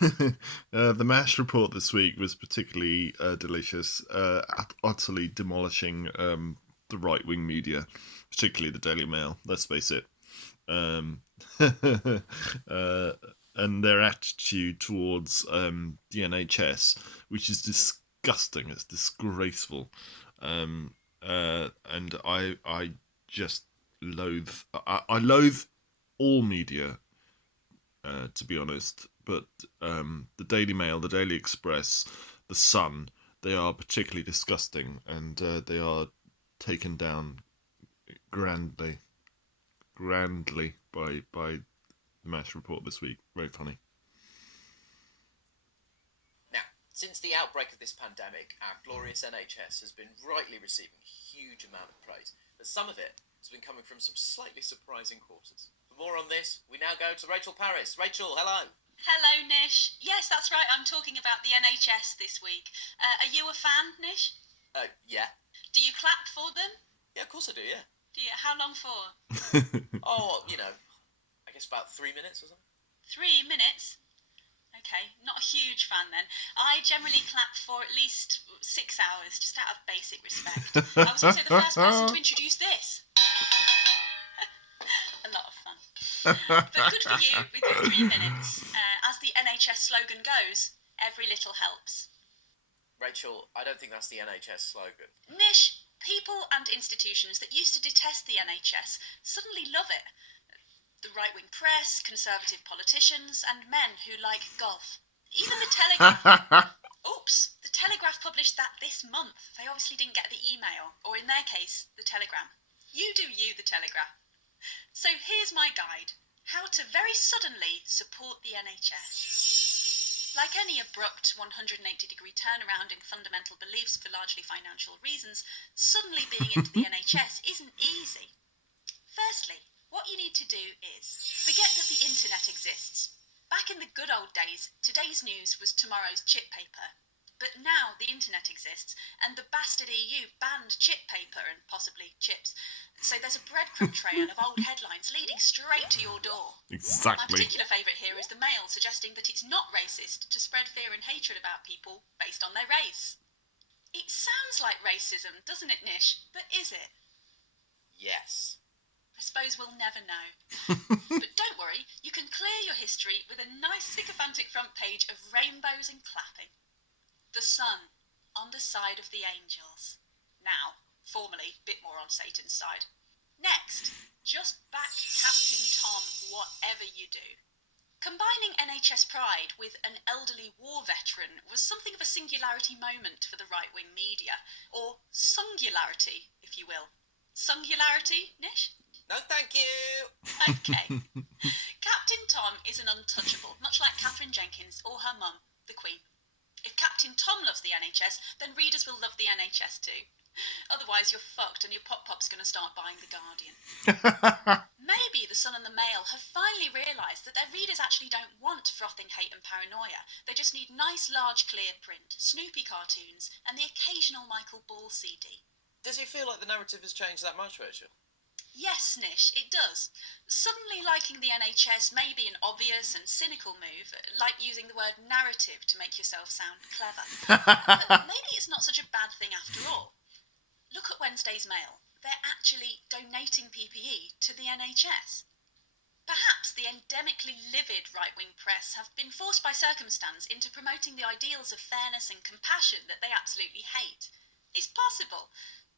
The MASH report this week was particularly delicious, utterly demolishing the right wing media, particularly the Daily Mail. Let's face it. Um, uh, and their attitude towards the NHS, which is disgusting. It's disgraceful. And I just loathe. I loathe all media, to be honest. But the Daily Mail, the Daily Express, the Sun, they are particularly disgusting, and they are taken down grandly, grandly by the MASH report this week. Very funny. Now, since the outbreak of this pandemic, our glorious NHS has been rightly receiving a huge amount of praise, but some of it has been coming from some slightly surprising quarters. For more on this, we now go to Rachel Paris. Rachel, hello. Hello, Nish. Yes, that's right. I'm talking about the NHS this week. Are you a fan, Nish? Yeah. Do you clap for them? Yeah, of course I do, yeah. How long for? Oh, I guess about 3 minutes or something. 3 minutes? Okay, not a huge fan then. I generally clap for at least 6 hours, just out of basic respect. I was also the first person to introduce this. A lot of fun. But good for you with your 3 minutes. As the NHS slogan goes, every little helps. Rachel, I don't think that's the NHS slogan. Nish, people and institutions that used to detest the NHS suddenly love it. The right-wing press, conservative politicians, and men who like golf. Even the Telegraph. Oops, the Telegraph published that this month. They obviously didn't get the email, or in their case, the telegram. You do you, the Telegraph. So here's my guide. How to very suddenly support the NHS. Like any abrupt 180-degree turnaround in fundamental beliefs for largely financial reasons, suddenly being into the NHS isn't easy. Firstly, what you need to do is forget that the internet exists. Back in the good old days, today's news was tomorrow's chip paper. But now the internet exists, and the bastard EU banned chip paper and possibly chips. So there's a breadcrumb trail of old headlines leading straight to your door. Exactly. My particular favourite here is the Mail suggesting that it's not racist to spread fear and hatred about people based on their race. It sounds like racism, doesn't it, Nish? But is it? Yes. I suppose we'll never know. But don't worry, you can clear your history with a nice sycophantic front page of rainbows and clapping. The sun, on the side of the angels. Now, formally, a bit more on Satan's side. Next, just back Captain Tom, whatever you do. Combining NHS pride with an elderly war veteran was something of a singularity moment for the right-wing media, or sungularity, if you will. Sungularity, Nish? No, thank you. Okay. Captain Tom is an untouchable, much like Catherine Jenkins or her mum, the Queen. If Captain Tom loves the NHS, then readers will love the NHS too. Otherwise, you're fucked and your pop-pop's going to start buying The Guardian. Maybe the Sun and the Mail have finally realised that their readers actually don't want frothing hate and paranoia. They just need nice, large, clear print, Snoopy cartoons, and the occasional Michael Ball CD. Does it feel like the narrative has changed that much, Rachel? Yes, Nish, it does. Suddenly liking the NHS may be an obvious and cynical move, like using the word narrative to make yourself sound clever. But maybe it's not such a bad thing after all. Look at Wednesday's Mail. They're actually donating PPE to the NHS. Perhaps the endemically livid right-wing press have been forced by circumstance into promoting the ideals of fairness and compassion that they absolutely hate. It's possible.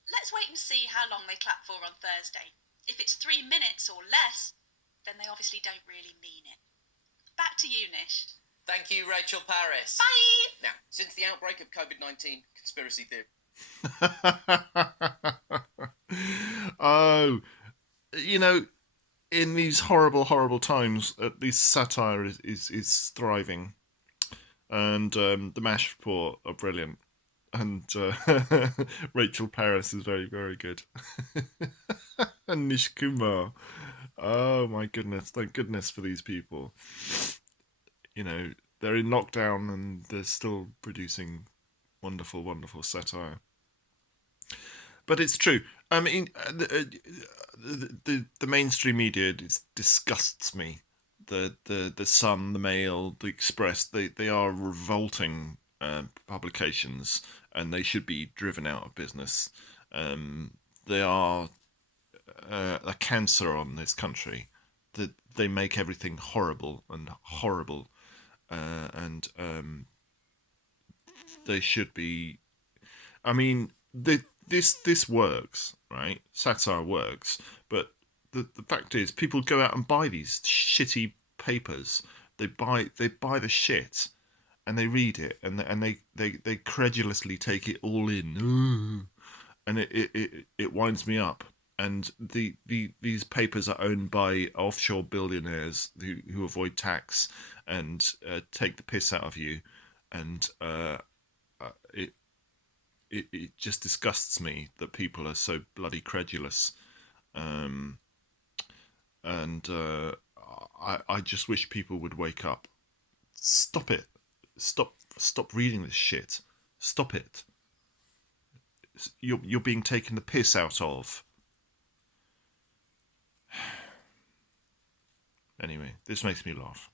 Let's wait and see how long they clap for on Thursday. If it's 3 minutes or less, then they obviously don't really mean it. Back to you, Nish. Thank you, Rachel Paris. Bye! Now, since the outbreak of COVID-19, conspiracy theory. Oh, in these horrible, horrible times, at least satire is thriving. And the MASH report are brilliant. And Rachel Paris is very, very good. And Nish Kumar. Oh my goodness, thank goodness for these people. They're in lockdown and they're still producing wonderful, wonderful satire. But it's true. I mean, the mainstream media disgusts me. the Sun, the Mail, the Express, they are revolting publications, and they should be driven out of business. They are a cancer on this country. That they make everything horrible and horrible, and they should be. I mean, this works, right? Satire works, but the fact is, people go out and buy these shitty papers. They buy the shit, and they read it, and they credulously take it all in. Ooh. And it winds me up. And these papers are owned by offshore billionaires who avoid tax and take the piss out of you, and it it just disgusts me that people are so bloody credulous. Um, and I just wish people would wake up. Stop it. Stop reading this shit. Stop it. You're being taken the piss out of. Anyway, this makes me laugh.